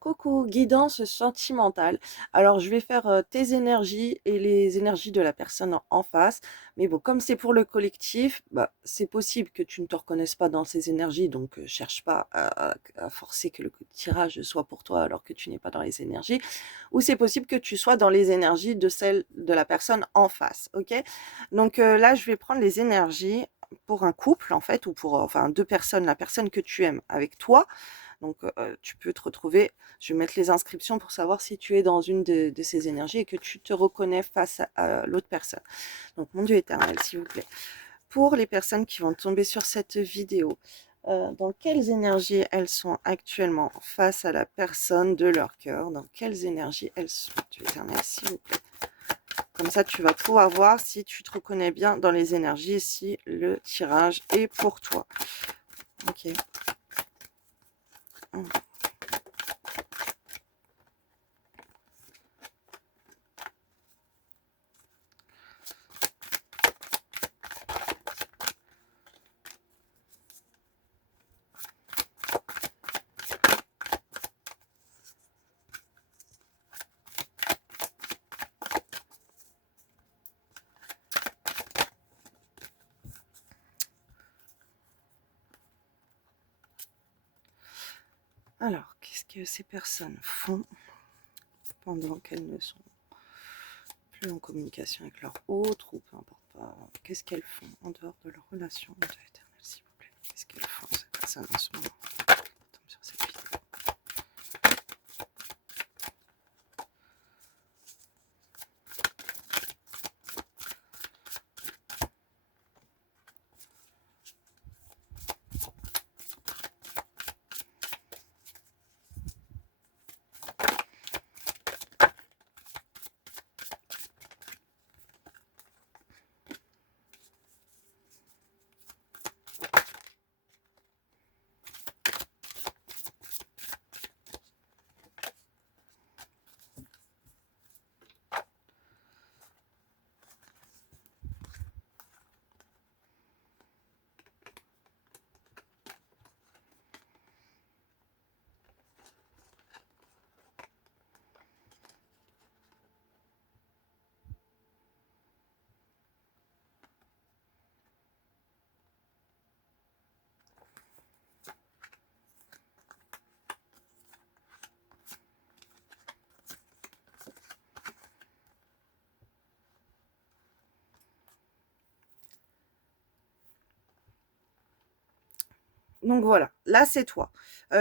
Coucou, guidance sentimentale. Alors, je vais faire tes énergies et les énergies de la personne en face. Mais bon, comme c'est pour le collectif, bah, c'est possible que tu ne te reconnaisses pas dans ces énergies. Donc, cherche pas à forcer que le tirage soit pour toi alors que tu n'es pas dans les énergies. Ou c'est possible que tu sois dans les énergies de celle de la personne en face. Ok? Donc, là, je vais prendre les énergies pour un couple, en fait, ou pour enfin deux personnes, la personne que tu aimes avec toi. Donc, tu peux te retrouver, je vais mettre les inscriptions pour savoir si tu es dans une de ces énergies et que tu te reconnais face à l'autre personne. Donc, mon Dieu éternel, s'il vous plaît. Pour les personnes qui vont tomber sur cette vidéo, dans quelles énergies elles sont actuellement face à la personne de leur cœur? Dans quelles énergies elles sont? Mon Dieu éternel, s'il vous plaît. Comme ça, tu vas pouvoir voir si tu te reconnais bien dans les énergies et si le tirage est pour toi. Ok. Alors, qu'est-ce que ces personnes font pendant qu'elles ne sont plus en communication avec leur autre, ou peu importe pas, qu'est-ce qu'elles font en dehors de leur relation? Mon Dieu éternel, s'il vous plaît. Qu'est-ce qu'elles font, ces personnes, en ce moment? Tombe sur cette vidéo. Donc voilà, là c'est toi.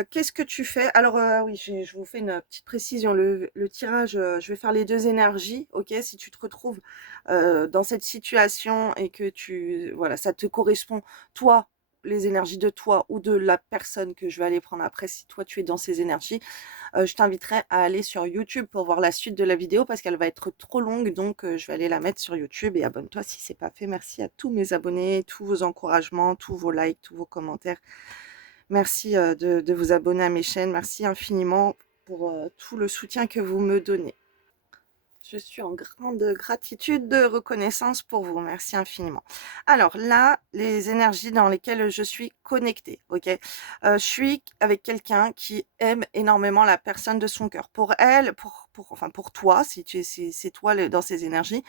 Qu'est-ce que tu fais? Alors oui, je vous fais une petite précision. Le tirage, je vais faire les deux énergies, ok? Si tu te retrouves dans cette situation et que voilà, ça te correspond, toi, les énergies de toi ou de la personne que je vais aller prendre après, si toi tu es dans ces énergies, je t'inviterai à aller sur YouTube pour voir la suite de la vidéo parce qu'elle va être trop longue. Donc, je vais aller la mettre sur YouTube et abonne-toi si c'est pas fait. Merci à tous mes abonnés, tous vos encouragements, tous vos likes, tous vos commentaires. Merci de vous abonner à mes chaînes. Merci infiniment pour tout le soutien que vous me donnez. Je suis en grande gratitude, de reconnaissance pour vous. Merci infiniment. Alors là, les énergies dans lesquelles je suis connectée, ok. Je suis avec quelqu'un qui aime énormément la personne de son cœur. Pour elle, enfin pour toi, si c'est toi dans ces énergies,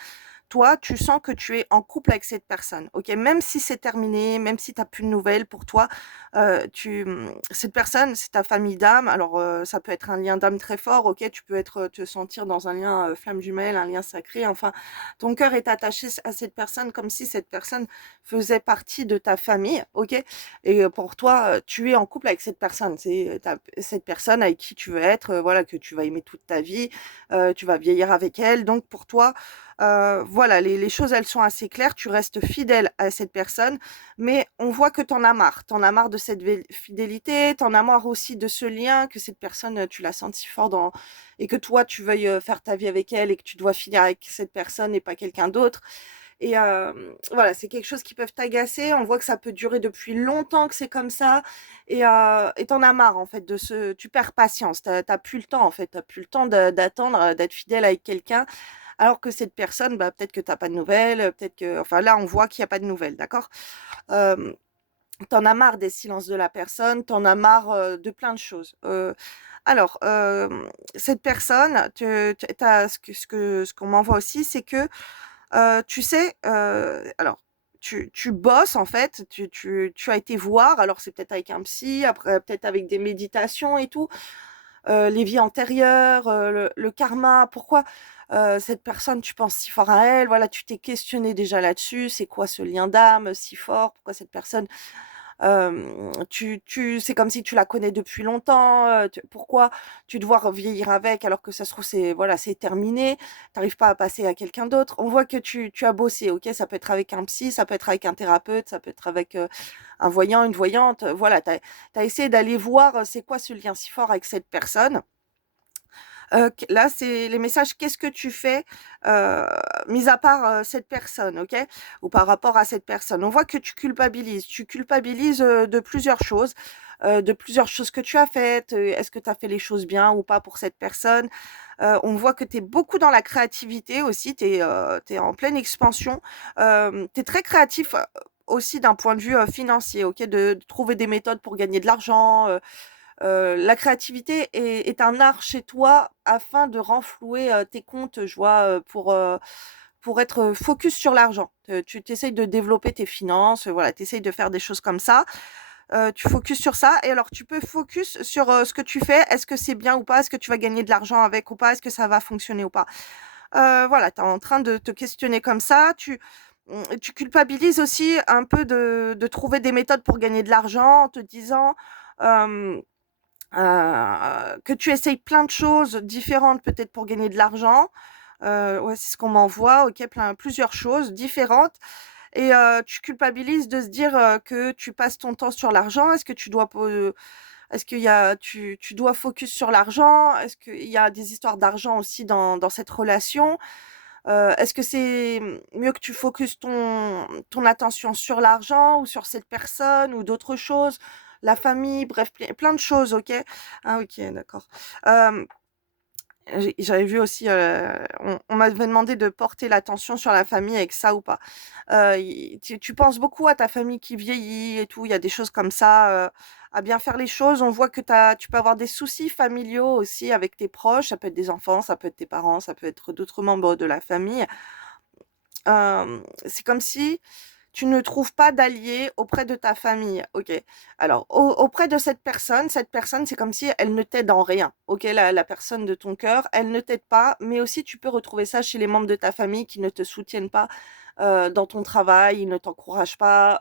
toi, tu sens que tu es en couple avec cette personne, OK? Même si c'est terminé, même si tu as plus de nouvelles pour toi, cette personne, c'est ta famille d'âme. Alors, ça peut être un lien d'âme très fort, OK? Tu peux te sentir dans un lien, flamme jumelle, un lien sacré, enfin, ton cœur est attaché à cette personne comme si cette personne faisait partie de ta famille, OK? Et pour toi, tu es en couple avec cette personne. C'est cette personne avec qui tu veux être, voilà, que tu vas aimer toute ta vie, tu vas vieillir avec elle. Donc pour toi, voilà, les choses, elles sont assez claires. Tu restes fidèle à cette personne, mais on voit que tu en as marre. Tu en as marre de cette fidélité, tu en as marre aussi de ce lien, que cette personne, tu la sens si fort dans et que toi, tu veuilles, faire ta vie avec elle et que tu dois finir avec cette personne et pas quelqu'un d'autre. Et voilà, c'est quelque chose qui peut t'agacer. On voit que ça peut durer depuis longtemps que c'est comme ça et tu as marre, en fait, de ce tu perds patience. Tu plus le temps, en fait. Tu plus le temps d'attendre, d'être fidèle avec quelqu'un alors que cette personne, bah, peut-être que tu pas de nouvelles, peut-être que enfin là, on voit qu'il y a pas de nouvelles, d'accord? Tu as marre des silences de la personne, tu as marre, de plein de choses. Alors, cette personne, ce qu'on m'envoie aussi, c'est que, tu sais, alors tu bosses en fait, tu as été voir, alors c'est peut-être avec un psy, après peut-être avec des méditations et tout, les vies antérieures, le karma, pourquoi, cette personne, tu penses si fort à elle, voilà, tu t'es questionné déjà là-dessus, c'est quoi ce lien d'âme si fort? Pourquoi cette personne, tu c'est comme si tu la connais depuis longtemps, tu pourquoi tu te vois revieillir avec alors que ça se trouve c'est voilà, c'est terminé, tu arrives pas à passer à quelqu'un d'autre. On voit que tu as bossé, OK? Ça peut être avec un psy, ça peut être avec un thérapeute, ça peut être avec, un voyant, une voyante, voilà, tu as essayé d'aller voir, c'est quoi ce lien si fort avec cette personne. Q là, c'est les messages: «Qu'est-ce que tu fais, heu, mis à part, cette personne?» OK? Ou par rapport à cette personne. On voit que tu culpabilises. Tu culpabilises, de plusieurs choses que tu as faites. Est-ce que tu as fait les choses bien ou pas pour cette personne? On voit que tu es beaucoup dans la créativité aussi. Tu es en pleine expansion. Tu es très créatif, aussi d'un point de vue, financier, OK? De trouver des méthodes pour gagner de l'argent, la créativité est un art chez toi afin de renflouer, tes comptes, je vois, pour être, focus sur l'argent. Tu essayes de développer tes finances, voilà, tu essayes de faire des choses comme ça. Tu focuses sur ça et alors tu peux focus sur, ce que tu fais. Est-ce que c'est bien ou pas? Est-ce que tu vas gagner de l'argent avec ou pas? Est-ce que ça va fonctionner ou pas? Voilà, tu es en train de te questionner comme ça. Tu culpabilises aussi un peu de trouver des méthodes pour gagner de l'argent en te disant, hem que tu essayes plein de choses différentes peut-être pour gagner de l'argent. Ouais, c'est ce qu'on m'envoie, OK, plusieurs choses différentes et tu culpabilises de se dire, que tu passes ton temps sur l'argent. Est-ce qu'il y a tu dois focus sur l'argent? Est-ce qu'il y a des histoires d'argent aussi dans cette relation? Est-ce que c'est, mieux que tu focuses ton attention sur l'argent ou sur cette personne ou d'autres choses? La famille, bref, plein de choses, OK? Ah OK, d'accord. Hem, j'avais vu aussi, on m'avait demandé de porter l'attention sur la famille avec ça ou pas. I tu penses beaucoup à ta famille qui vieillit et tout, il y a des choses comme ça, à bien faire les choses. On voit que tu peux avoir des soucis familiaux aussi avec tes proches, ça peut être des enfants, ça peut être tes parents, ça peut être d'autres membres de la famille. C'est comme si tu ne trouves pas d'alliés auprès de ta famille, OK. Alors auprès de cette personne, c'est comme si elle ne t'aide en rien, OK. La personne de ton cœur, elle ne t'aide pas, mais aussi tu peux retrouver ça chez les membres de ta famille qui ne te soutiennent pas, dans ton travail, ils ne t'encouragent pas,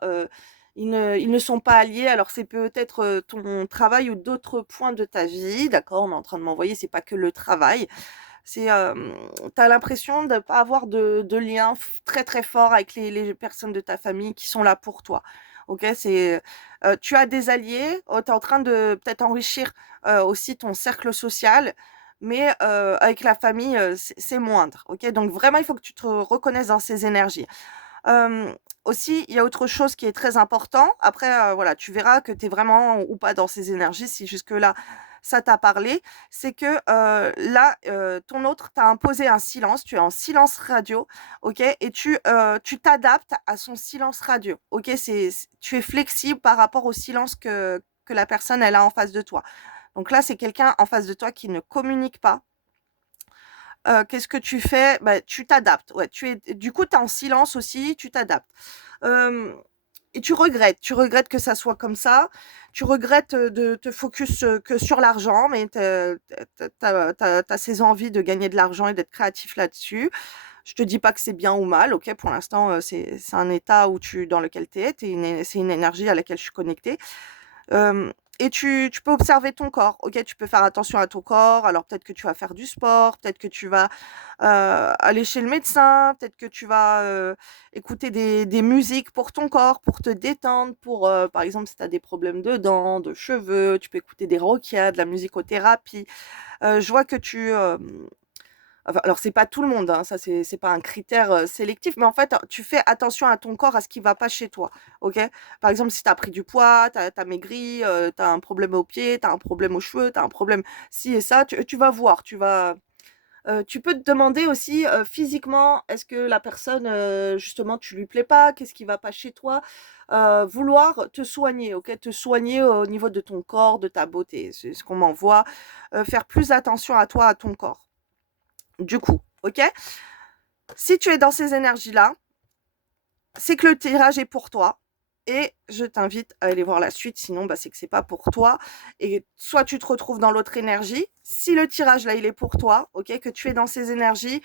ils ne sont pas alliés. Alors c'est peut-être, ton travail ou d'autres points de ta vie, d'accord? On est en train de m'envoyer, c'est pas que le travail. C'est, tu as l'impression de pas avoir de lien très, très fort avec les personnes de ta famille qui sont là pour toi. OK? C'est, tu as des alliés, tu es en train de peut-être enrichir, aussi ton cercle social, mais, avec la famille, c'est moindre. OK? Donc vraiment, il faut que tu te reconnaisses dans ces énergies. Hem, Aussi, il y a autre chose qui est très important. Après, voilà, tu verras que tu es vraiment ou pas dans ces énergies si jusque-là, ça t'a parlé. C'est que, là, ton autre t'a imposé un silence, tu es en silence radio, OK? Et tu t'adaptes à son silence radio, OK? Tu es flexible par rapport au silence que la personne, elle a en face de toi. Donc là, c'est quelqu'un en face de toi qui ne communique pas. Qu'est-ce que tu fais? Bah, tu t'adaptes, ouais, tu es du coup, tu es en silence aussi, tu t'adaptes. Hem Et tu regrettes que ça soit comme ça. Tu regrettes, de te focus, que sur l'argent, mais tu as ces envies de gagner de l'argent et d'être créatif là-dessus. Je te dis pas que c'est bien ou mal, OK? Pour l'instant, c'est un état dans lequel tu es. C'est une énergie à laquelle je suis connectée. Hem et tu peux observer ton corps, OK? Tu peux faire attention à ton corps. Alors peut-être que tu vas faire du sport, peut-être que tu vas, aller chez le médecin, peut-être que tu vas, écouter des musiques pour ton corps, pour te détendre, pour, par exemple, si tu as des problèmes de dents, de cheveux, tu peux écouter des rockias, de la musicothérapie. Je vois que enfin, alors c'est pas tout le monde, hein, ça c'est pas un critère, sélectif, mais en fait, tu fais attention à ton corps, à ce qui va pas chez toi, OK? Par exemple, si tu as pris du poids, tu as maigri, tu as un problème aux pieds, tu as un problème aux cheveux, tu as un problème ci et ça, tu vas voir, Tu peux te demander aussi, physiquement, est-ce que la personne, justement, tu lui plais pas? Qu'est-ce qui va pas chez toi? Vouloir te soigner, OK? Te soigner au niveau de ton corps, de ta beauté, c'est ce qu'on m'envoie. Faire plus attention à toi, à ton corps. Du coup, OK? Si tu es dans ces énergies-là, c'est que le tirage est pour toi. Et je t'invite à aller voir la suite, sinon bah, c'est que c'est pas pour toi. Et soit tu te retrouves dans l'autre énergie. Si le tirage là il est pour toi, ok, que tu es dans ces énergies,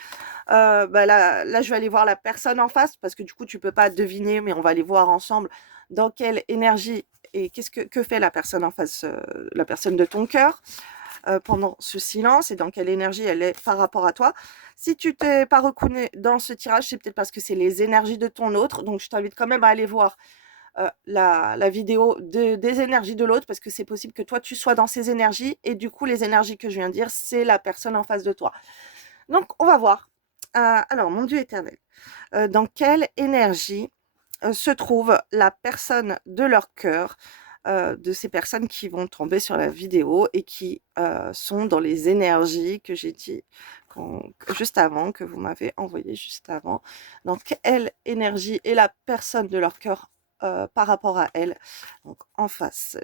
bah là je vais aller voir la personne en face parce que du coup tu peux pas deviner, mais on va aller voir ensemble dans quelle énergie et que fait la personne en face, la personne de ton cœur pendant ce silence et dans quelle énergie elle est par rapport à toi. Si tu t'es pas reconnu dans ce tirage, c'est peut-être parce que c'est les énergies de ton autre. Donc, je t'invite quand même à aller voir la vidéo des énergies de l'autre parce que c'est possible que toi, tu sois dans ces énergies et du coup, les énergies que je viens de dire, c'est la personne en face de toi. Donc, on va voir. Alors, mon Dieu éternel, dans quelle énergie se trouve la personne de leur cœur, de ces personnes qui vont tomber sur la vidéo et qui sont dans les énergies que j'ai dit juste avant, que vous m'avez envoyé juste avant. Donc, quelle énergie est la personne de leur cœur par rapport à elle? Donc, en face,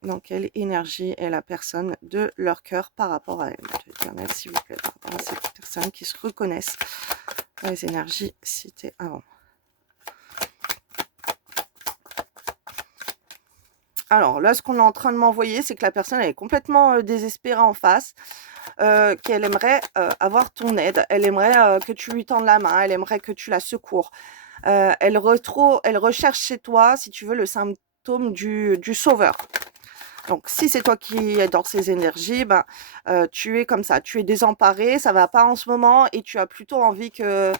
dans quelle énergie est la personne de leur cœur par rapport à elle? Dieu éternel, s'il vous plaît, par rapport à ces personnes qui se reconnaissent dans les énergies citées avant. Alors là, ce qu'on est en train de m'envoyer, c'est que la personne elle est complètement désespérée en face, qu'elle aimerait avoir ton aide, elle aimerait que tu lui tendes la main, elle aimerait que tu la secours. Elle recherche chez toi, si tu veux, le symptôme du sauveur. Donc, si c'est toi qui es dans ces énergies, ben, tu es comme ça, tu es désemparé, ça va pas en ce moment et tu as plutôt envie que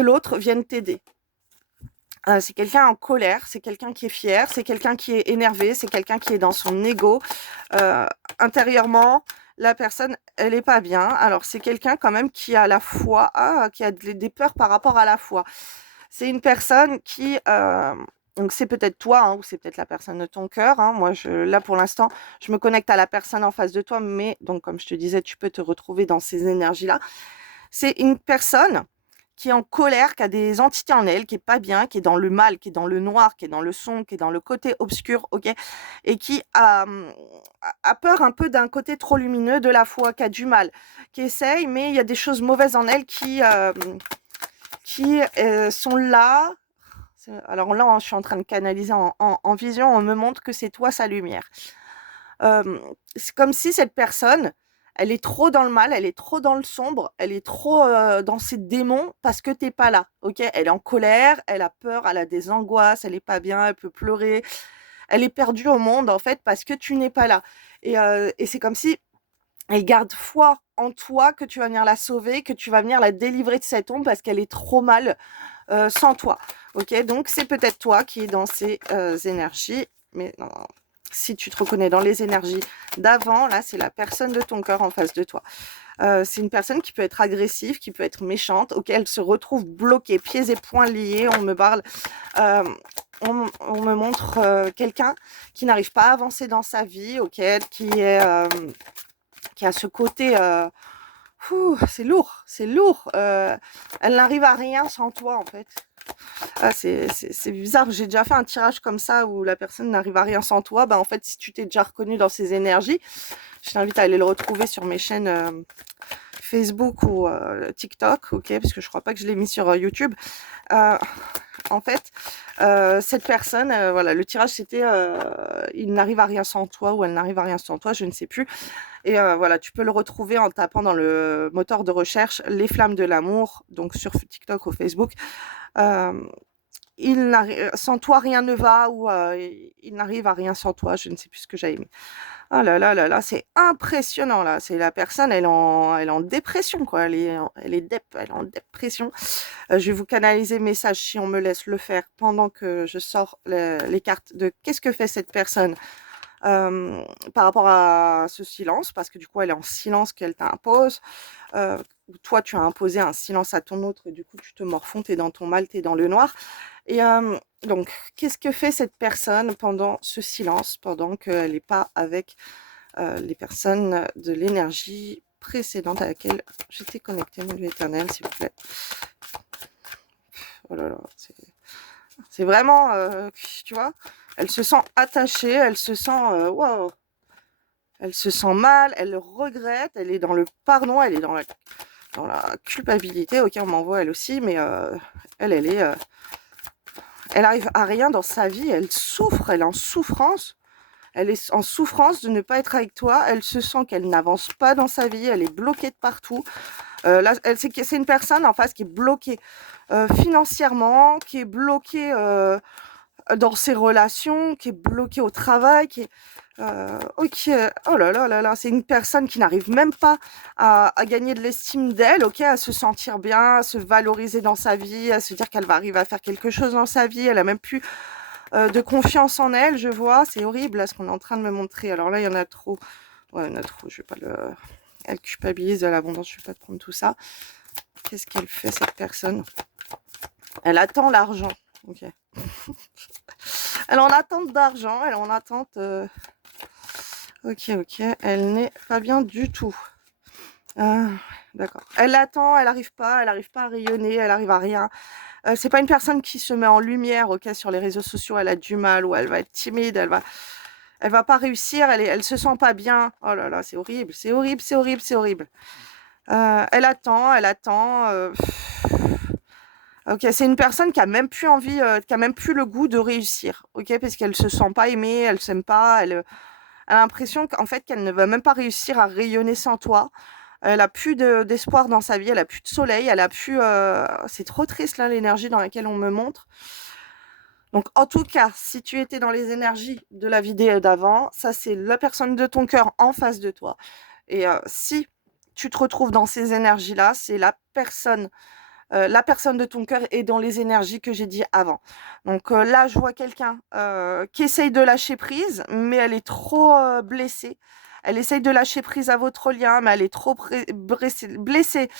l'autre vienne t'aider. C'est quelqu'un en colère, c'est quelqu'un qui est fier, c'est quelqu'un qui est énervé, c'est quelqu'un qui est dans son ego. Intérieurement, la personne, elle est pas bien. Alors, c'est quelqu'un quand même qui a la foi, qui a des peurs par rapport à la foi. C'est une personne qui, donc c'est peut-être toi, hein, ou c'est peut-être la personne de ton cœur. Hein. Moi, là pour l'instant, je me connecte à la personne en face de toi, mais donc comme je te disais, tu peux te retrouver dans ces énergies-là. C'est une personne qui est en colère, qui a des entités en elle, qui est pas bien, qui est dans le mal, qui est dans le noir, qui est dans le sombre, qui est dans le côté obscur, ok, et qui a peur un peu d'un côté trop lumineux de la foi, qui a du mal, qui essaye, mais il y a des choses mauvaises en elle qui sont là. Alors là, je suis en train de canaliser en vision, on me montre que c'est toi sa lumière. C'est comme si cette personne, elle est trop dans le mal, elle est trop dans le sombre, elle est trop dans ses démons parce que t'es pas là, ok? Elle est en colère, elle a peur, elle a des angoisses, elle est pas bien, elle peut pleurer, elle est perdue au monde en fait parce que tu n'es pas là. Et c'est comme si elle garde foi en toi que tu vas venir la sauver, que tu vas venir la délivrer de cette ombre parce qu'elle est trop mal sans toi, ok? Donc c'est peut-être toi qui es dans ces énergies, mais non, si tu te reconnais dans les énergies d'avant, là, c'est la personne de ton cœur en face de toi. C'est une personne qui peut être agressive, qui peut être méchante, auquel elle se retrouve bloquée, pieds et poings liés. On me parle, on me montre quelqu'un qui n'arrive pas à avancer dans sa vie, qui a ce côté, c'est lourd, c'est lourd. Elle n'arrive à rien sans toi, en fait. C'est bizarre, j'ai déjà fait un tirage comme ça où la personne n'arrive à rien sans toi. Bah, en fait, si tu t'es déjà reconnu dans ces énergies, je t'invite à aller le retrouver sur mes chaînes Facebook ou TikTok, ok, parce que je crois pas que je l'ai mis sur YouTube. En fait, cette personne, voilà, le tirage c'était il n'arrive à rien sans toi ou elle n'arrive à rien sans toi, je ne sais plus. Et voilà, tu peux le retrouver en tapant dans le moteur de recherche Les Flammes de l'amour, donc sur TikTok ou Facebook. Sans toi rien ne va ou il n'arrive à rien sans toi, je ne sais plus ce que j'avais mis. Ah là là là là, c'est impressionnant là. C'est la personne, elle est en dépression quoi. Elle est en dépression. Je vais vous canaliser le message si on me laisse le faire pendant que je sors les cartes de qu'est-ce que fait cette personne par rapport à ce silence, parce que du coup elle est en silence qu'elle t'impose. Toi tu as imposé un silence à ton autre et du coup tu te morfonds, t'es dans ton mal, t'es dans le noir. Et donc, qu'est-ce que fait cette personne pendant ce silence, pendant qu'elle n'est pas avec les personnes de l'énergie précédente à laquelle j'étais connectée, mon Dieu éternel, s'il vous plaît. Oh là là, c'est vraiment, tu vois, elle se sent attachée, elle se sent, waouh, elle se sent mal, elle regrette, elle est dans le pardon, elle est dans la culpabilité. Ok, on m'envoie elle aussi, mais elle est, elle arrive à rien dans sa vie, elle souffre, elle est en souffrance. Elle est en souffrance de ne pas être avec toi. Elle se sent qu'elle n'avance pas dans sa vie. Elle est bloquée de partout. Là, c'est une personne en face qui est bloquée financièrement, qui est bloquée dans ses relations, qui est bloquée au travail, qui est... ok, oh là là là là, c'est une personne qui n'arrive même pas à gagner de l'estime d'elle, ok, à se sentir bien, à se valoriser dans sa vie, à se dire qu'elle va arriver à faire quelque chose dans sa vie. Elle a même plus de confiance en elle, je vois. C'est horrible là, ce qu'on est en train de me montrer. Alors là, il y en a trop. Ouais, il y en a trop. Je vais pas le... Elle culpabilise de l'abondance. Je vais pas te prendre tout ça. Qu'est-ce qu'elle fait, cette personne? Elle attend l'argent. Ok. Elle est en attente d'argent. Elle est en attente... Ok, ok. Elle n'est pas bien du tout. D'accord. Elle attend, elle n'arrive pas à rayonner, elle arrive à rien. C'est pas une personne qui se met en lumière, ok, sur les réseaux sociaux. Elle a du mal, ou elle va être timide, elle va pas réussir, elle se sent pas bien. Oh là là, c'est horrible, c'est horrible, c'est horrible, c'est horrible. Elle attend, elle attend. Ok, c'est une personne qui a même plus envie, qui a même plus le goût de réussir, ok, parce qu'elle se sent pas aimée, elle s'aime pas, elle a l'impression qu'en fait qu'elle ne va même pas réussir à rayonner sans toi. Elle a plus d'espoir dans sa vie, elle a plus de soleil, elle a plus. C'est trop triste là l'énergie dans laquelle on me montre. Donc en tout cas, si tu étais dans les énergies de la vidéo d'avant, ça c'est la personne de ton cœur en face de toi. Et si tu te retrouves dans ces énergies-là, c'est la personne de ton cœur est dans les énergies que j'ai dit avant. Donc là, je vois quelqu'un qui essaye de lâcher prise, mais elle est trop blessée. Elle essaye de lâcher prise à votre lien, mais elle est trop blessée.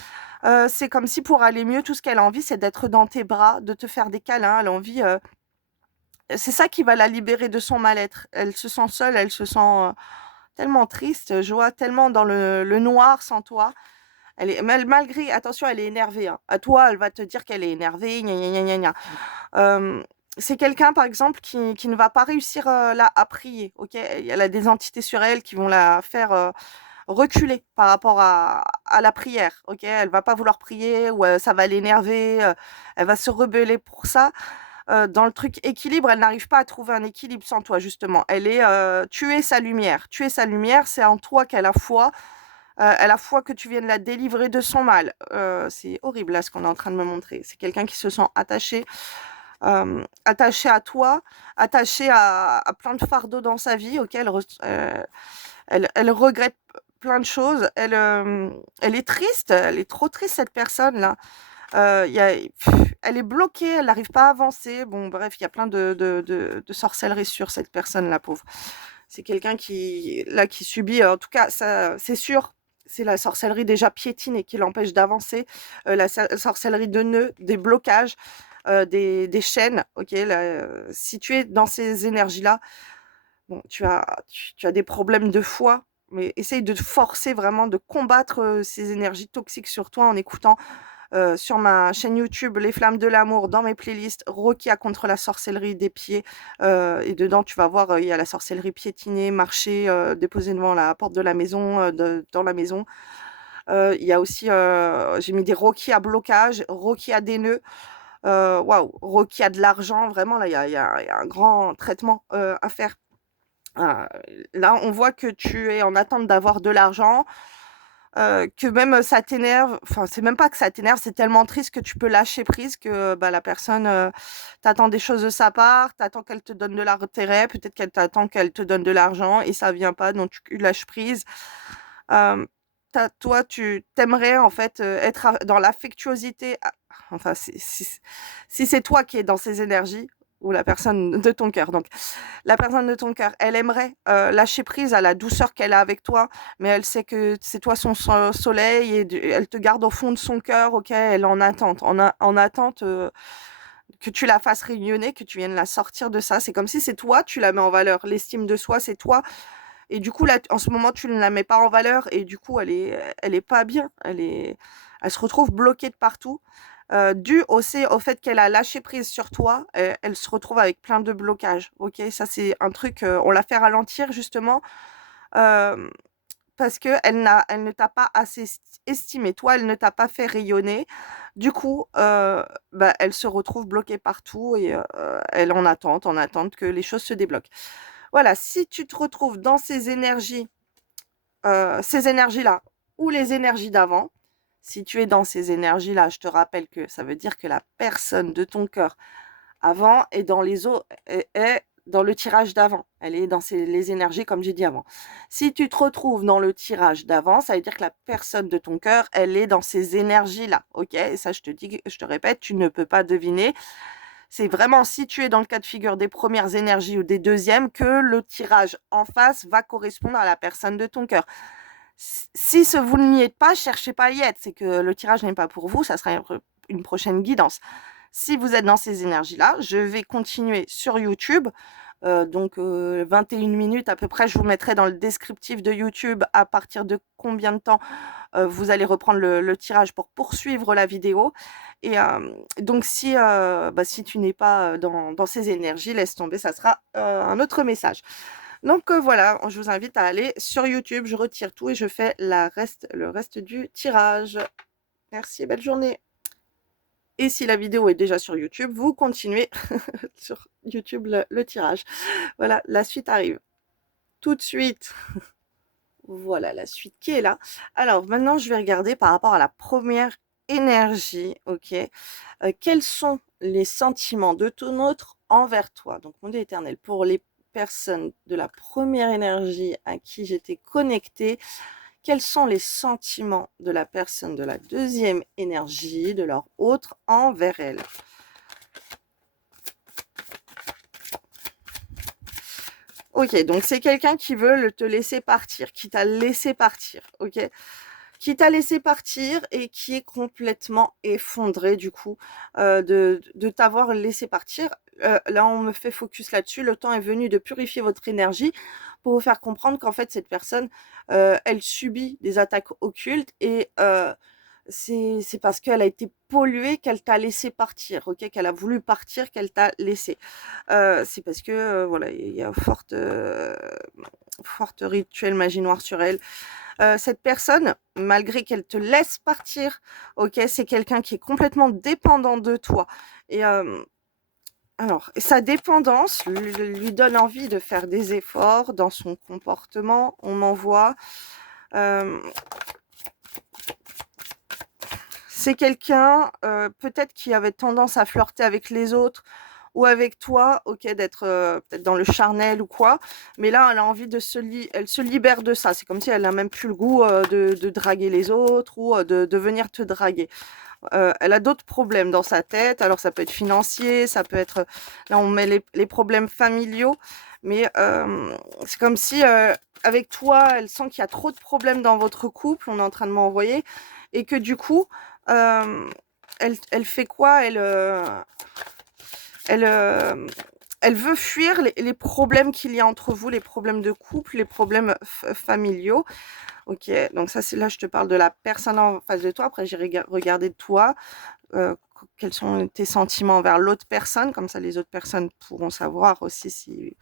C'est comme si pour aller mieux, tout ce qu'elle a envie, c'est d'être dans tes bras, de te faire des câlins. Elle a envie... c'est ça qui va la libérer de son mal-être. Elle se sent seule, elle se sent tellement triste. Je vois tellement dans le noir sans toi. Elle est, malgré, attention, elle est énervée. Hein. À toi, elle va te dire qu'elle est énervée. Gna, gna, gna, gna, gna. C'est quelqu'un, par exemple, qui ne va pas réussir là à prier. Ok, elle a des entités sur elle qui vont la faire reculer par rapport à la prière. Ok, elle va pas vouloir prier ou ça va l'énerver. Elle va se rebeller pour ça. Dans le truc équilibre, elle n'arrive pas à trouver un équilibre sans toi, justement. Elle est tuer sa lumière. Tuer sa lumière, c'est en toi qu'elle a foi. À la fois que tu viennes la délivrer de son mal. C'est horrible là ce qu'on est en train de me montrer. C'est quelqu'un qui se sent attaché, attaché à toi, attaché à plein de fardeaux dans sa vie, auquel elle regrette plein de choses. Elle est triste, elle est trop triste cette personne-là. Elle est bloquée, elle n'arrive pas à avancer. Bon, bref, il y a plein de sorcellerie sur cette personne, la pauvre. C'est quelqu'un qui subit, en tout cas, ça, c'est sûr, c'est la sorcellerie déjà piétinée qui l'empêche d'avancer, la sorcellerie de nœuds, des blocages, des chaînes. Ok, là, si tu es dans ces énergies-là, bon, tu as des problèmes de foi, mais essaye de te forcer vraiment de combattre ces énergies toxiques sur toi en écoutant sur ma chaîne YouTube Les Flammes de l'amour, dans mes playlists Rokia contre la sorcellerie des pieds, et dedans tu vas voir il y a la sorcellerie piétinée, marcher, déposer devant la porte de la maison, dans la maison. Il y a aussi j'ai mis des Rokia blocage, Rokia des nœuds, waouh, Rokia de l'argent. Vraiment là il y a un grand traitement à faire. Là on voit que tu es en attente d'avoir de l'argent, que même ça t'énerve, enfin c'est même pas que ça t'énerve, c'est tellement triste que tu peux lâcher prise que bah, la personne, t'attends des choses de sa part, t'attends qu'elle te donne de l'intérêt, peut-être qu'elle t'attend qu'elle te donne de l'argent et ça vient pas, donc tu lâches prise. Euh, Toi, tu t'aimerais en fait être dans l'affectuosité, enfin si c'est toi qui es dans ces énergies, ou la personne de ton cœur. Donc, la personne de ton cœur, elle aimerait lâcher prise à la douceur qu'elle a avec toi, mais elle sait que c'est toi son soleil et elle te garde au fond de son cœur, ok, elle est en attente, en attente que tu la fasses rayonner, que tu viennes la sortir de ça. C'est comme si c'est toi, tu la mets en valeur. L'estime de soi, c'est toi. et du coup, là, en ce moment, tu ne la mets pas en valeur et du coup, elle est pas bien. Elle se retrouve bloquée de partout. Dû aussi au fait qu'elle a lâché prise sur toi, elle se retrouve avec plein de blocages. Ok, ça c'est un truc, on l'a fait ralentir justement euh, parce que elle ne t'a pas assez estimé. Toi, elle ne t'a pas fait rayonner. Du coup, bah, elle se retrouve bloquée partout et elle en attente que les choses se débloquent. Voilà, si tu te retrouves dans ces énergies-là ou les énergies d'avant, si tu es dans ces énergies-là, je te rappelle que ça veut dire que la personne de ton cœur avant est dans les eaux, est dans le tirage d'avant. Elle est dans les énergies comme j'ai dit avant. Si tu te retrouves dans le tirage d'avant, ça veut dire que la personne de ton cœur, elle est dans ces énergies-là. Ok? Et ça, je te dis, je te répète, tu ne peux pas deviner. C'est vraiment si tu es dans le cas de figure des premières énergies ou des deuxièmes que le tirage en face va correspondre à la personne de ton cœur. Si vous n'y êtes pas, cherchez pas à y être. C'est que le tirage n'est pas pour vous, ça sera une prochaine guidance. Si vous êtes dans ces énergies-là, je vais continuer sur YouTube. Donc 21 minutes à peu près, je vous mettrai dans le descriptif de YouTube à partir de combien de temps vous allez reprendre le tirage pour poursuivre la vidéo. Et donc si tu n'es pas dans ces énergies, laisse tomber, ça sera un autre message. Donc voilà, je vous invite à aller sur YouTube, je retire tout et je fais le reste du tirage. Merci, belle journée. Et si la vidéo est déjà sur YouTube, vous continuez sur YouTube le tirage. Voilà, la suite arrive tout de suite. Voilà la suite qui est là. Alors maintenant, je vais regarder par rapport à la première énergie, ok? Quels sont les sentiments de ton autre envers toi? Donc, mon Dieu éternel, pour les personnes de la première énergie à qui j'étais connectée, quels sont les sentiments de la personne de la deuxième énergie, de leur autre envers elle? Ok, donc c'est quelqu'un qui veut te laisser partir, qui t'a laissé partir, ok? Qui t'a laissé partir et qui est complètement effondré du coup de t'avoir laissé partir. Là, on me fait focus là-dessus. Le temps est venu de purifier votre énergie pour vous faire comprendre qu'en fait, cette personne, elle subit des attaques occultes et c'est parce qu'elle a été polluée qu'elle t'a laissé partir, ok? Qu'elle a voulu partir, qu'elle t'a laissé. C'est parce que voilà, il y a forte rituel magie noire sur elle. Cette personne, malgré qu'elle te laisse partir, ok, c'est quelqu'un qui est complètement dépendant de toi. Et alors, sa dépendance lui donne envie de faire des efforts dans son comportement. On en voit. Euh, c'est quelqu'un peut-être qui avait tendance à flirter avec les autres ou avec toi, ok, d'être peut-être dans le charnel ou quoi, mais là elle a envie elle se libère de ça. C'est comme si elle n'a même plus le goût de draguer les autres ou de venir te draguer. Elle a d'autres problèmes dans sa tête, alors ça peut être financier, ça peut être, là on met les problèmes familiaux, mais c'est comme si avec toi, elle sent qu'il y a trop de problèmes dans votre couple, on est en train de m'envoyer, et que du coup, euh, elle fait quoi? Elle, euh, elle veut fuir les problèmes qu'il y a entre vous, les problèmes de couple, les problèmes familiaux. Ok, donc ça, c'est là, je te parle de la personne en face de toi. Après, j'ai regardé de toi, quels sont tes sentiments envers l'autre personne. Comme ça, les autres personnes pourront savoir aussi si,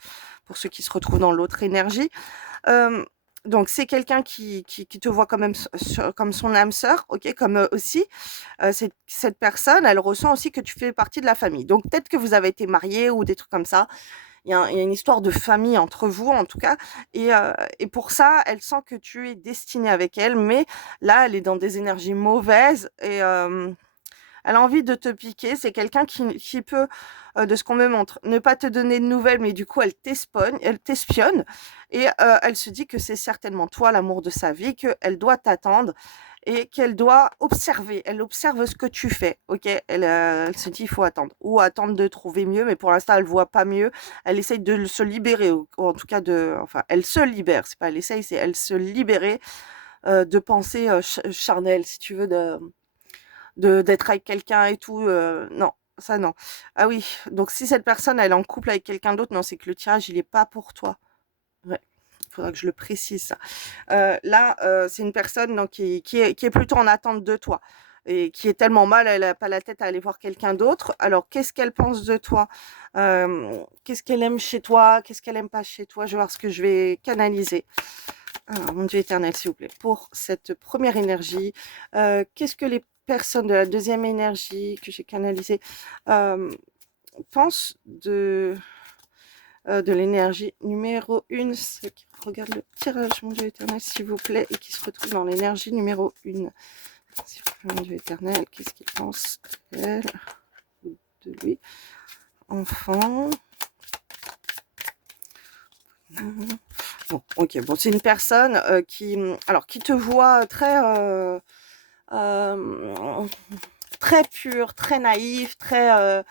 pour ceux qui se retrouvent dans l'autre énergie. Euh, donc, c'est quelqu'un qui te voit quand même comme son âme sœur, ok, comme aussi. Cette personne, elle ressent aussi que tu fais partie de la famille. Donc, peut-être que vous avez été mariés ou des trucs comme ça. Il y a une histoire de famille entre vous, en tout cas. Et pour ça, elle sent que tu es destiné avec elle, mais là, elle est dans des énergies mauvaises et elle a envie de te piquer. C'est quelqu'un qui peut, de ce qu'on me montre, ne pas te donner de nouvelles, mais du coup, elle t'espionne et elle se dit que c'est certainement toi l'amour de sa vie, qu'elle doit t'attendre et qu'elle doit observer. Elle observe ce que tu fais, ok? Elle se dit il faut attendre ou attendre de trouver mieux, mais pour l'instant elle voit pas mieux. Elle essaye de se libérer, ou en tout cas enfin elle se libère. C'est pas elle essaye, c'est elle se libérer de pensées charnelles, si tu veux, d'être avec quelqu'un et tout. Non, ça non. Ah oui, donc si cette personne elle est en couple avec quelqu'un d'autre, non, c'est que le tirage il est pas pour toi. Ouais. faudra que je le précise ça. Là, c'est une personne donc qui est plutôt en attente de toi et qui est tellement mal, elle a pas la tête à aller voir quelqu'un d'autre. Alors qu'est-ce qu'elle pense de toi? Qu'est-ce qu'elle aime chez toi? Qu'est-ce qu'elle aime pas chez toi? Je vais voir ce que je vais canaliser. Alors, mon Dieu éternel, s'il vous plaît, pour cette première énergie, qu'est-ce que les personnes de la deuxième énergie que j'ai canalisée pensent de l'énergie numéro 1, ceux qui regardent le tirage, mon Dieu éternel, s'il vous plaît, et qui se retrouvent dans l'énergie numéro 1. S'il vous plaît, mon Dieu éternel, qu'est-ce qu'il pense d'elle ou de lui? Enfant. Bon, ok, bon, c'est une personne qui te voit très pur, très naïf, qui a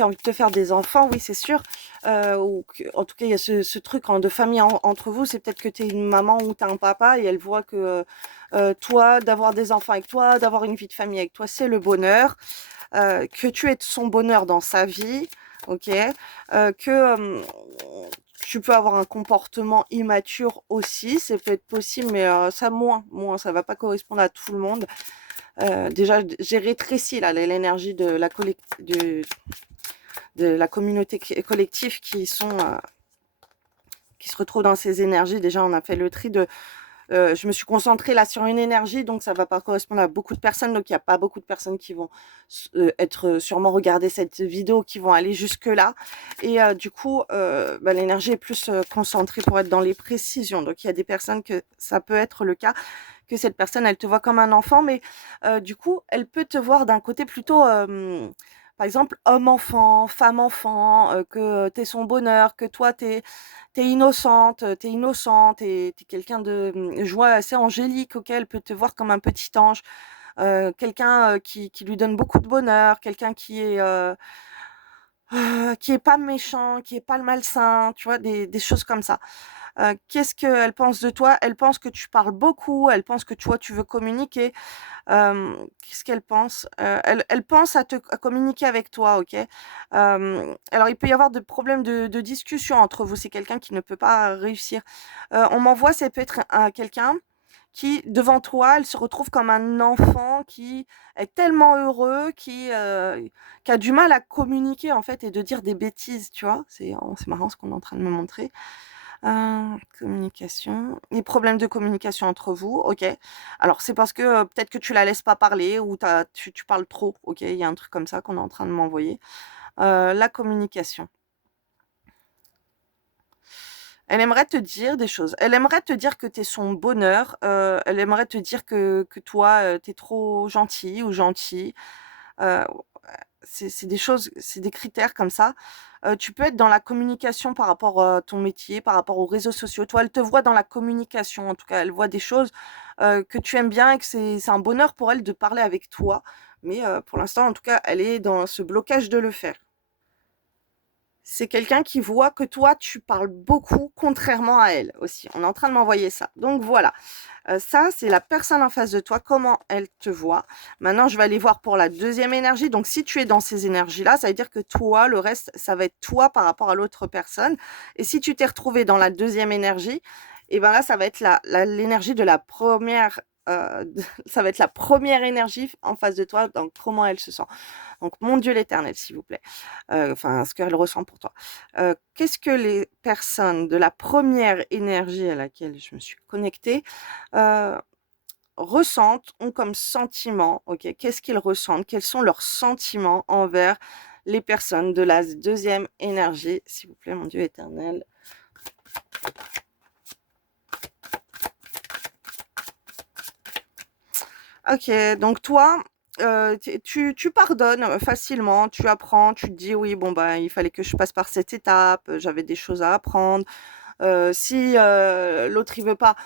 envie de te faire des enfants, oui, c'est sûr. En tout cas, il y a ce truc de famille entre vous. C'est peut-être que tu es une maman ou tu es un papa et elle voit que toi, d'avoir des enfants avec toi, d'avoir une vie de famille avec toi, c'est le bonheur. Que tu es son bonheur dans sa vie, ok. Que tu peux avoir un comportement immature aussi, ça peut être possible, mais ça moins, ça va pas correspondre à tout le monde. Déjà, j'ai rétréci là l'énergie de la communauté collective qui se retrouvent dans ces énergies. Déjà, on a fait le tri je me suis concentrée là sur une énergie, donc ça va pas correspondre à beaucoup de personnes. Donc, il n'y a pas beaucoup de personnes qui vont sûrement regarder cette vidéo, qui vont aller jusque-là. Et du coup, l'énergie est plus concentrée pour être dans les précisions. Donc, il y a des personnes que ça peut être le cas, que cette personne, elle te voit comme un enfant, mais du coup, elle peut te voir d'un côté plutôt... par exemple, homme-enfant, femme-enfant, que tu es son bonheur, que toi, tu es innocente, t'es innocent, t'es quelqu'un de joie assez angélique, auquel elle peut te voir comme un petit ange, quelqu'un qui lui donne beaucoup de bonheur, quelqu'un qui est pas méchant, qui est pas le malsain, tu vois, des choses comme ça. Qu'est-ce qu'elle pense de toi? Elle pense que tu parles beaucoup, elle pense que tu veux communiquer. Qu'est-ce qu'elle pense? Elle pense à communiquer avec toi, ok? Alors, il peut y avoir des problèmes de discussion entre vous. C'est quelqu'un qui ne peut pas réussir. On m'envoie, ça peut être quelqu'un qui, devant toi, elle se retrouve comme un enfant qui est tellement heureux, qui a du mal à communiquer, en fait, et de dire des bêtises, tu vois? C'est marrant ce qu'on est en train de me montrer. Communication, les problèmes de communication entre vous, ok. Alors, c'est parce que peut-être que tu la laisses pas parler ou tu parles trop, ok. Il y a un truc comme ça qu'on est en train de m'envoyer. La communication. Elle aimerait te dire des choses. Elle aimerait te dire que tu es son bonheur. Elle aimerait te dire que toi, tu es trop gentil ou gentil. Euh, c'est des choses, c'est des critères comme ça. Tu peux être dans la communication par rapport à ton métier, par rapport aux réseaux sociaux. Toi, elle te voit dans la communication. En tout cas, elle voit des choses que tu aimes bien et que c'est un bonheur pour elle de parler avec toi. Mais pour l'instant, en tout cas, elle est dans ce blocage de le faire. C'est quelqu'un qui voit que toi, tu parles beaucoup, contrairement à elle aussi. On est en train de m'envoyer ça. Donc voilà. Ça, c'est la personne en face de toi, comment elle te voit. Maintenant, je vais aller voir pour la deuxième énergie. Donc, si tu es dans ces énergies-là, ça veut dire que toi, le reste, ça va être toi par rapport à l'autre personne. Et si tu t'es retrouvé dans la deuxième énergie, et ben là, ça va être l'énergie de la première. Ça va être la première énergie en face de toi, donc comment elle se sent. Donc, mon Dieu l'éternel, s'il vous plaît. Enfin, ce qu'elle ressent pour toi. Qu'est-ce que les personnes de la première énergie à laquelle je me suis connectée euh, ressentent, ont comme sentiment, ok, qu'est-ce qu'ils ressentent, quels sont leurs sentiments envers les personnes de la deuxième énergie, s'il vous plaît, mon Dieu éternel. Ok, donc toi, tu pardonnes facilement, tu apprends, tu te dis oui, bon, bah, il fallait que je passe par cette étape, j'avais des choses à apprendre. Si l'autre il veut pas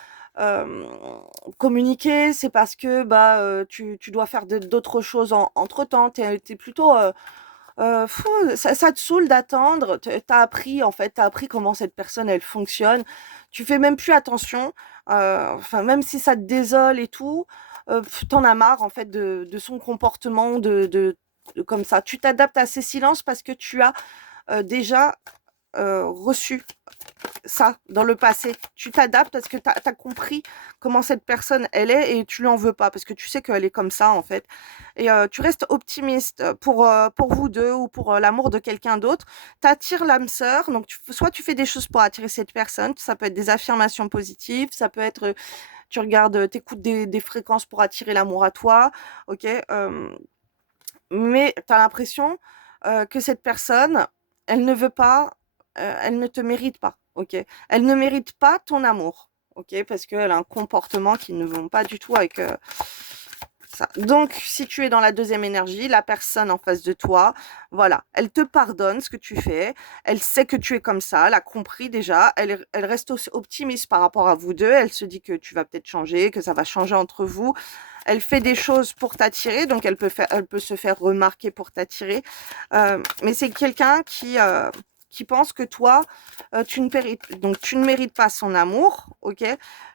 communiquer, c'est parce que bah, tu dois faire d'autres choses entre-temps. T'es plutôt... ça te saoule d'attendre. T'as appris, en fait, t'as appris comment cette personne, elle fonctionne. Tu fais même plus attention. Enfin, même si ça te désole et tout, t'en as marre, en fait, de son comportement, comme ça. Tu t'adaptes à ses silences parce que tu as déjà reçu ça dans le passé. Tu t'adaptes parce que tu as compris comment cette personne, elle est et tu lui en veux pas parce que tu sais qu'elle est comme ça, en fait. Et tu restes optimiste pour vous deux ou pour l'amour de quelqu'un d'autre. Tu attires l'âme sœur. Donc, soit tu fais des choses pour attirer cette personne. Ça peut être des affirmations positives. Ça peut être, tu regardes, t'écoutes des fréquences pour attirer l'amour à toi. OK? Mais tu as l'impression que cette personne, elle ne veut pas, elle ne te mérite pas, OK? Elle ne mérite pas ton amour, OK? Parce qu'elle a un comportement qui ne va pas du tout avec ça. Donc, si tu es dans la deuxième énergie, la personne en face de toi, voilà, elle te pardonne ce que tu fais, elle sait que tu es comme ça, elle a compris déjà, elle reste aussi optimiste par rapport à vous deux, elle se dit que tu vas peut-être changer, que ça va changer entre vous. Elle fait des choses pour t'attirer, donc elle peut se faire remarquer pour t'attirer. Mais c'est quelqu'un qui pense que toi, tu ne mérites pas son amour, ok?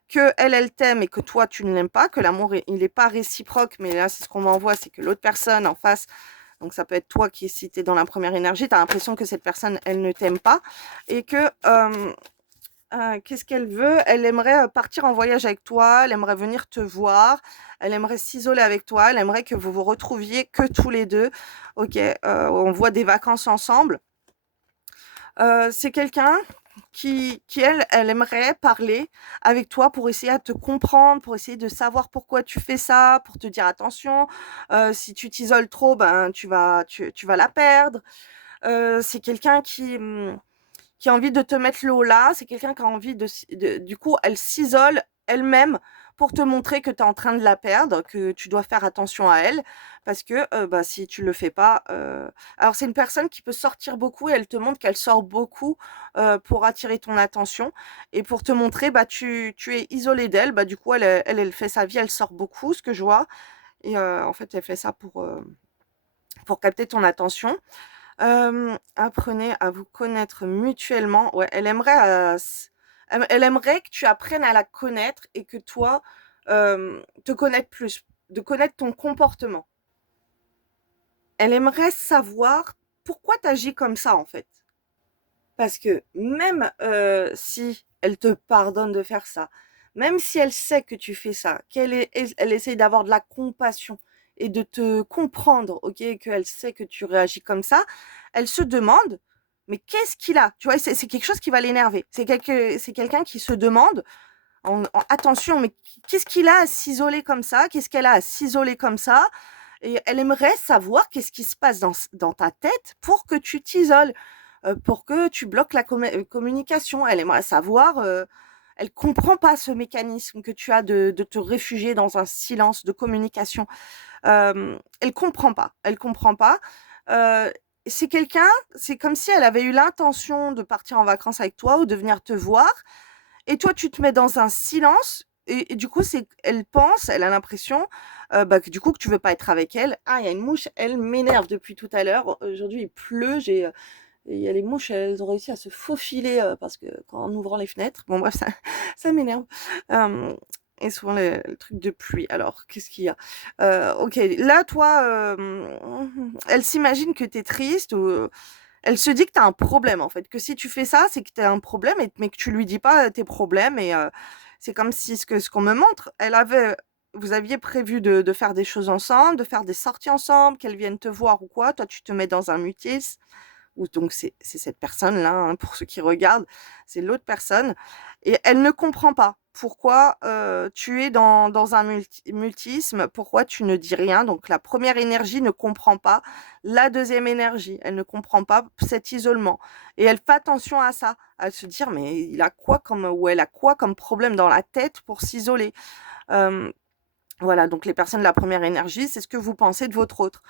Que elle t'aime et que toi, tu ne l'aimes pas, que l'amour, il n'est pas réciproque, mais là, c'est ce qu'on m'envoie, c'est que l'autre personne en face, donc ça peut être toi qui, si tu es dans la première énergie, tu as l'impression que cette personne, elle ne t'aime pas et que qu'est-ce qu'elle veut? Elle aimerait partir en voyage avec toi, elle aimerait venir te voir, elle aimerait s'isoler avec toi, elle aimerait que vous vous retrouviez que tous les deux. Ok, on voit des vacances ensemble. C'est quelqu'un qui elle aimerait parler avec toi pour essayer à te comprendre, pour essayer de savoir pourquoi tu fais ça, pour te dire attention, si tu t'isoles trop, ben tu vas la perdre. C'est quelqu'un qui a envie de te mettre le haut là, c'est quelqu'un qui a envie du coup, elle s'isole elle-même pour te montrer que tu es en train de la perdre, que tu dois faire attention à elle, parce que bah, si tu le fais pas, alors c'est une personne qui peut sortir beaucoup et elle te montre qu'elle sort beaucoup pour attirer ton attention et pour te montrer, bah, tu es isolé d'elle, bah, du coup, elle fait sa vie, elle sort beaucoup, ce que je vois, et en fait, elle fait ça pour capter ton attention. Apprenez à vous connaître mutuellement. Ouais, elle aimerait que tu apprennes à la connaître et que toi, te connaître plus, de connaître ton comportement. Elle aimerait savoir pourquoi tu agis comme ça, en fait. Parce que même si elle te pardonne de faire ça, même si elle sait que tu fais ça, elle essaie d'avoir de la compassion et de te comprendre, ok, qu'elle sait que tu réagis comme ça, elle se demande, mais qu'est-ce qu'il a? Tu vois, c'est quelque chose qui va l'énerver. C'est quelqu'un qui se demande, attention, mais qu'est-ce qu'il a à s'isoler comme ça? Qu'est-ce qu'elle a à s'isoler comme ça? Et elle aimerait savoir qu'est-ce qui se passe dans ta tête pour que tu t'isoles, pour que tu bloques la communication. Elle aimerait savoir, elle comprend pas ce mécanisme que tu as de te réfugier dans un silence de communication. Elle comprend pas. Elle comprend pas. Euh, c'est quelqu'un, c'est comme si elle avait eu l'intention de partir en vacances avec toi ou de venir te voir, et toi tu te mets dans un silence. Et du coup, elle a l'impression bah, que du coup que tu veux pas être avec elle. Ah, il y a une mouche, elle m'énerve depuis tout à l'heure. Aujourd'hui, il pleut, il y a les mouches, elles ont réussi à se faufiler parce que en ouvrant les fenêtres, bon bref, ça m'énerve. Euh, et souvent le truc de pluie. Alors, qu'est-ce qu'il y a? Ok, là, toi, elle s'imagine que tu es triste ou elle se dit que tu as un problème en fait. Que si tu fais ça, c'est que tu as un problème, mais que tu lui dis pas tes problèmes. Et c'est comme si ce qu'on me montre, vous aviez prévu de faire des choses ensemble, de faire des sorties ensemble, qu'elle vienne te voir ou quoi. Toi, tu te mets dans un mutisme ou donc c'est cette personne-là, hein, pour ceux qui regardent, c'est l'autre personne et elle ne comprend pas pourquoi, tu es dans un mutisme, pourquoi tu ne dis rien. Donc la première énergie ne comprend pas la deuxième énergie, elle ne comprend pas cet isolement et elle fait attention à ça, à se dire: «Mais il a quoi comme ou elle a quoi comme problème dans la tête pour s'isoler?» hem voilà, donc les personnes de la première énergie, c'est ce que vous pensez de votre autre,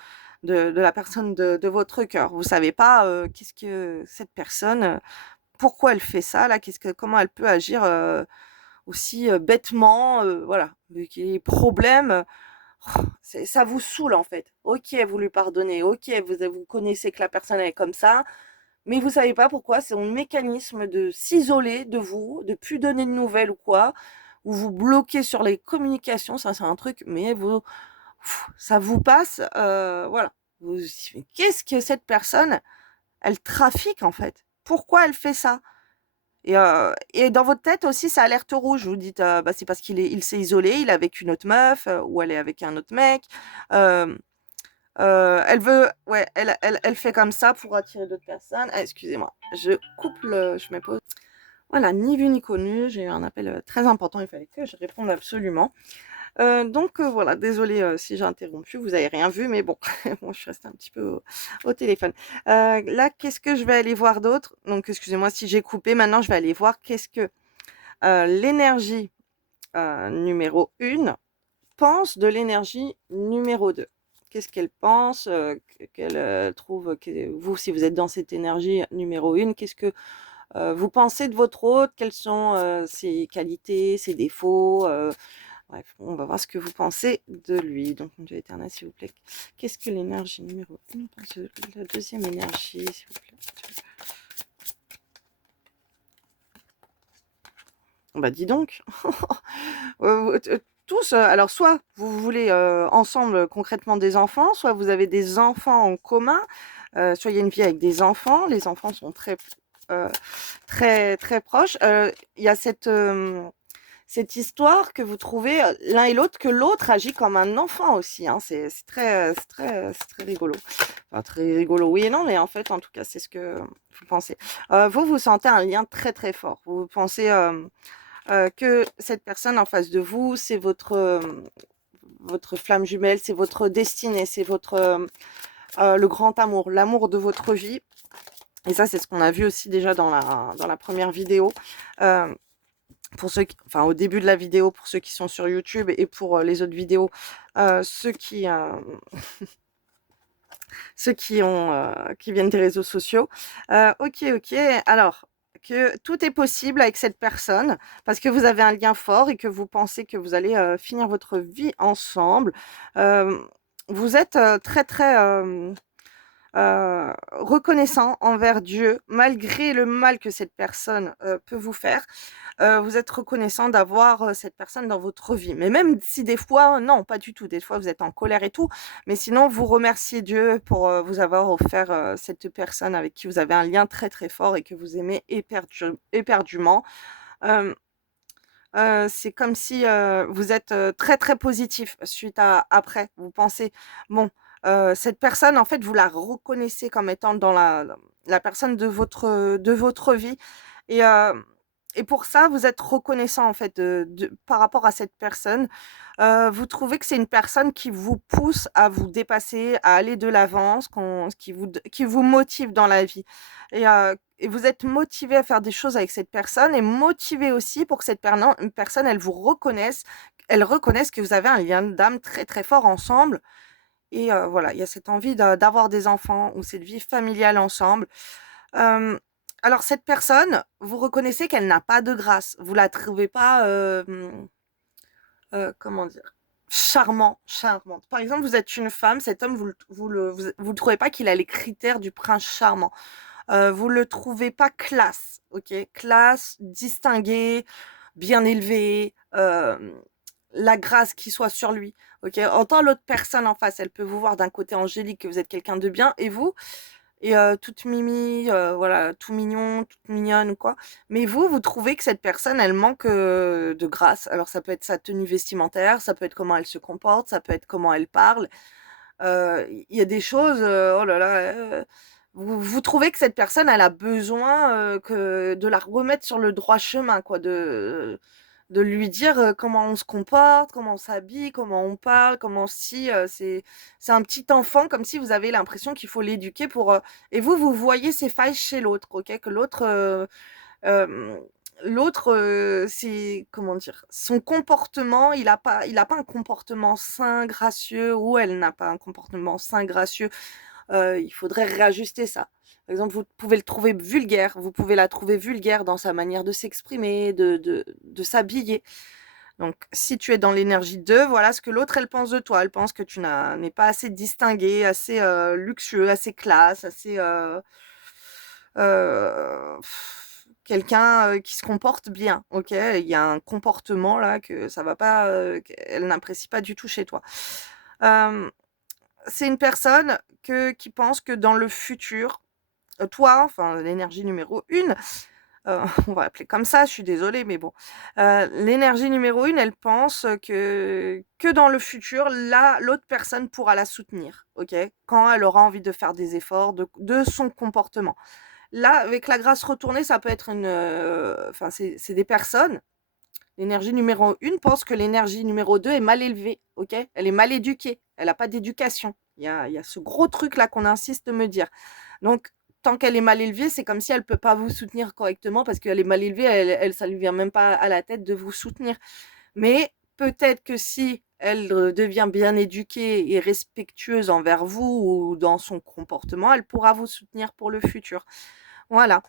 de la personne de votre cœur. Vous savez pas, qu'est-ce que cette personne, pourquoi elle fait ça là? Comment elle peut agir, aussi, bêtement, voilà, qui problème, ça vous saoule en fait. OK, vous lui pardonnez, OK, vous connaissez que la personne elle est comme ça, mais vous savez pas pourquoi, c'est son mécanisme de s'isoler de vous, de plus donner de nouvelles ou quoi, ou vous bloquez sur les communications, ça c'est un truc, mais ça vous passe, voilà. Mais qu'est-ce que cette personne, elle trafique en fait? Pourquoi elle fait ça? Et dans votre tête aussi, ça alerte rouge. Vous dites, bah, c'est parce il s'est isolé, il est avec une autre meuf, ou elle est avec un autre mec. Euh, elle veut, ouais, elle fait comme ça pour attirer d'autres personnes. Ah, excusez-moi, je mets pause. Voilà, ni vu ni connu, j'ai eu un appel très important, il fallait que je réponde absolument. Donc voilà, désolée si j'ai interrompu, vous avez rien vu, mais bon, bon, je suis restée un petit peu au téléphone. Là, qu'est-ce que je vais aller voir d'autre? Donc excusez-moi si j'ai coupé, maintenant je vais aller voir qu'est-ce que l'énergie numéro 1 pense de l'énergie numéro 2. Qu'est-ce qu'elle pense, qu'elle trouve, vous, si vous êtes dans cette énergie numéro 1, qu'est-ce que vous pensez de votre hôte? Quelles sont ses qualités, ses défauts? Bref, on va voir ce que vous pensez de lui. Donc, mon Dieu éternel, s'il vous plaît. Qu'est-ce que l'énergie numéro 1 pense de la deuxième énergie, s'il vous plaît? Bah, dis donc. Tous, alors soit vous voulez ensemble concrètement des enfants, soit vous avez des enfants en commun, soit il y a une vie avec des enfants, les enfants sont très proches. Il y a cette histoire que vous trouvez l'un et l'autre, que l'autre agit comme un enfant aussi. Hein. C'est très rigolo. Enfin, très rigolo, oui et non, mais en fait, en tout cas, c'est ce que vous pensez. Vous sentez un lien très fort. Vous pensez que cette personne en face de vous, c'est votre flamme jumelle, c'est votre destinée, c'est le grand amour, l'amour de votre vie. Et ça, c'est ce qu'on a vu aussi déjà dans la première vidéo. Pour ceux enfin, au début de la vidéo, pour ceux qui sont sur YouTube, et pour les autres vidéos, ceux qui qui viennent des réseaux sociaux. Ok. Alors, que tout est possible avec cette personne parce que vous avez un lien fort et que vous pensez que vous allez finir votre vie ensemble. Euh, Vous êtes très reconnaissant envers Dieu, malgré le mal que cette personne peut vous faire. Vous êtes reconnaissant d'avoir cette personne dans votre vie. Mais même si des fois, non, pas du tout, des fois vous êtes en colère et tout, mais sinon vous remerciez Dieu pour vous avoir offert cette personne avec qui vous avez un lien très fort et que vous aimez éperdument. Euh, c'est comme si vous êtes très positif suite à après. Vous pensez, bon, cette personne, en fait, vous la reconnaissez comme étant dans la personne de votre vie. Et, euh, et pour ça, vous êtes reconnaissant, en fait, par rapport à cette personne. Vous trouvez que c'est une personne qui vous pousse à vous dépasser, à aller de l'avant, qui vous motive dans la vie. Et vous êtes motivé à faire des choses avec cette personne et motivé aussi pour que cette personne, elle reconnaisse que vous avez un lien d'âme très fort ensemble. Et voilà, il y a cette envie d'avoir des enfants ou cette vie familiale ensemble. Euh, alors cette personne, vous reconnaissez qu'elle n'a pas de grâce. Vous la trouvez pas, comment dire, charmante. Par exemple, vous êtes une femme, cet homme, vous le trouvez pas qu'il a les critères du prince charmant. Vous le trouvez pas classe, ok? Classe, distingué, bien élevé, la grâce qui soit sur lui, ok? Autant l'autre personne en face, elle peut vous voir d'un côté angélique, que vous êtes quelqu'un de bien, et vous, toute mimi, voilà, tout mignon, toute mignonne ou quoi. Mais vous trouvez que cette personne, elle manque de grâce. Alors ça peut être sa tenue vestimentaire, ça peut être comment elle se comporte, ça peut être comment elle parle. Il y a des choses, oh là là, vous trouvez que cette personne, elle a besoin de la remettre sur le droit chemin, quoi, de lui dire comment on se comporte, comment on s'habille, comment on parle, c'est un petit enfant, comme si vous avez l'impression qu'il faut l'éduquer et vous voyez ces failles chez l'autre, ok, que euh, l'autre, c'est, comment dire, son comportement, il a pas un comportement sain, gracieux, ou elle n'a pas un comportement sain, gracieux. Il faudrait réajuster ça. Par exemple, vous pouvez le trouver vulgaire, vous pouvez la trouver vulgaire dans sa manière de s'exprimer, de s'habiller. Donc, si tu es dans l'énergie 2, voilà ce que l'autre, elle pense de toi. Elle pense que tu n'es pas assez distingué, assez luxueux, assez classe, assez quelqu'un qui se comporte bien. Ok, il y a un comportement là que ça va pas, qu'elle n'apprécie pas du tout chez toi. Euh, c'est une personne qui pense que dans le futur, toi, enfin l'énergie numéro 1, on va appeler comme ça, je suis désolée, mais bon. L'énergie numéro 1, elle pense que dans le futur, là, l'autre personne pourra la soutenir, OK? Quand elle aura envie de faire des efforts, de son comportement. Là, avec la grâce retournée, ça peut être enfin, c'est des personnes. L'énergie numéro 1 pense que l'énergie numéro 2 est mal élevée, OK? Elle est mal éduquée, elle a pas d'éducation. Il y a ce gros truc là qu'on insiste de me dire. Donc tant qu'elle est mal élevée, c'est comme si elle peut pas vous soutenir correctement parce qu'elle est mal élevée, elle ça lui vient même pas à la tête de vous soutenir. Mais peut-être que si elle, devient bien éduquée et respectueuse envers vous ou dans son comportement, elle pourra vous soutenir pour le futur. Voilà.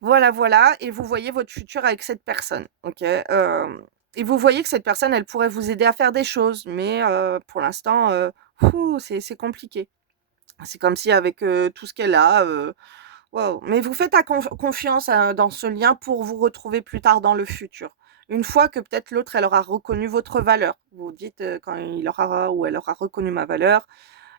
Voilà, voilà, et vous voyez votre futur avec cette personne, OK? Et vous voyez que cette personne, elle pourrait vous aider à faire des choses, mais pour l'instant, c'est compliqué. C'est comme si avec, tout ce qu'elle a, waouh, mais vous faites à confiance, dans ce lien pour vous retrouver plus tard dans le futur. Une fois que peut-être l'autre, elle aura reconnu votre valeur. Vous dites, quand il aura ou elle aura reconnu ma valeur,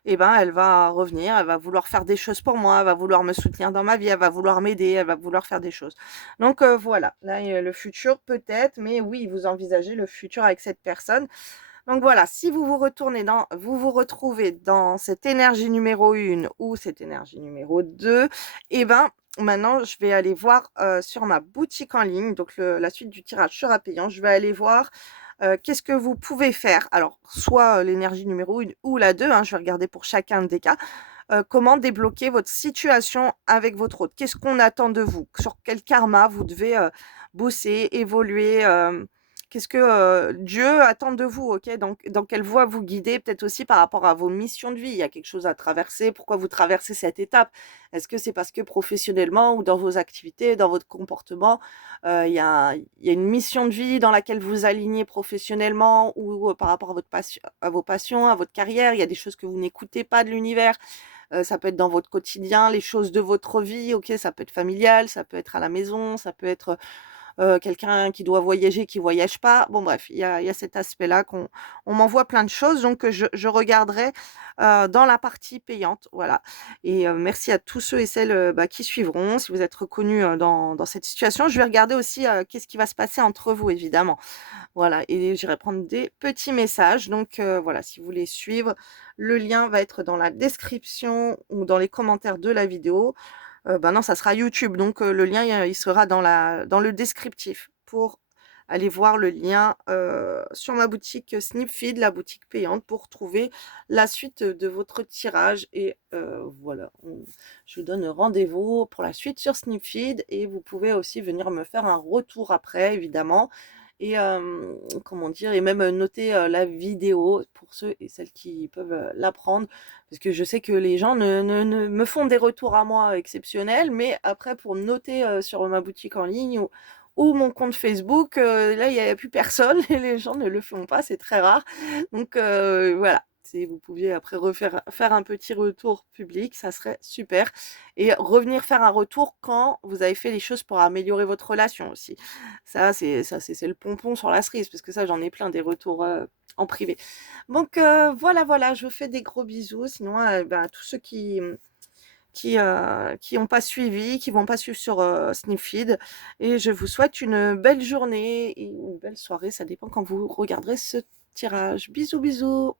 et ben, elle va revenir, elle va vouloir faire des choses pour moi, elle va vouloir me soutenir dans ma vie, elle va vouloir m'aider, elle va vouloir faire des choses. Donc voilà, là, le futur peut-être, mais oui, vous envisagez le futur avec cette personne. Donc voilà, si vous vous retrouvez dans cette énergie numéro 1 ou cette énergie numéro 2, et ben, maintenant je vais aller voir, sur ma boutique en ligne, donc la suite du tirage sera payant. Je vais aller voir, qu'est-ce que vous pouvez faire? Alors soit, l'énergie numéro 1 ou la 2, hein, je vais regarder pour chacun des cas. Comment débloquer votre situation avec votre hôte? Qu'est-ce qu'on attend de vous? Sur quel karma vous devez, bosser, évoluer, qu'est-ce que, Dieu attend de vous, OK? Dans quelle voie vous guider? Peut-être aussi par rapport à vos missions de vie. Il y a quelque chose à traverser. Pourquoi vous traversez cette étape? Est-ce que c'est parce que professionnellement ou dans vos activités, dans votre comportement, il y a une mission de vie dans laquelle vous alignez professionnellement ou, par rapport à vos passions, à votre carrière? Il y a des choses que vous n'écoutez pas de l'univers. Ça peut être dans votre quotidien, les choses de votre vie, OK? Ça peut être familial, ça peut être à la maison, ça peut être, quelqu'un qui doit voyager, qui voyage pas. Bon bref, il y a cet aspect-là on m'envoie plein de choses donc je regarderai, dans la partie payante, voilà, et merci à tous ceux et celles, bah, qui suivront. Si vous êtes reconnus, dans cette situation, je vais regarder aussi, qu'est-ce qui va se passer entre vous évidemment. Voilà, et j'irai prendre des petits messages donc voilà, si vous voulez suivre, le lien va être dans la description ou dans les commentaires de la vidéo. Bah, non, ça sera YouTube donc le lien, il sera dans le descriptif pour aller voir le lien, sur ma boutique, Snipfeed, la boutique payante pour trouver la suite, de votre tirage et voilà, je vous donne rendez-vous pour la suite sur Snipfeed et vous pouvez aussi venir me faire un retour après évidemment et comment dire? Et même, noter, la vidéo pour ceux et celles qui peuvent, la prendre. Parce que je sais que les gens ne me font des retours à moi exceptionnels, mais après pour noter, sur ma boutique en ligne ou mon compte Facebook, là il y a plus personne et les gens ne le font pas, c'est très rare. Donc voilà, si vous pouviez après faire un petit retour public, ça serait super et revenir faire un retour quand vous avez fait les choses pour améliorer votre relation aussi. Ça c'est le pompon sur la cerise parce que ça j'en ai plein des retours, en privé. Donc voilà, voilà, je vous fais des gros bisous. Sinon, bah, tous ceux qui ont pas suivi, qui vont pas suivre sur, Snipfeed et je vous souhaite une belle journée et une belle soirée, ça dépend quand vous regarderez ce tirage. Bisous, bisous.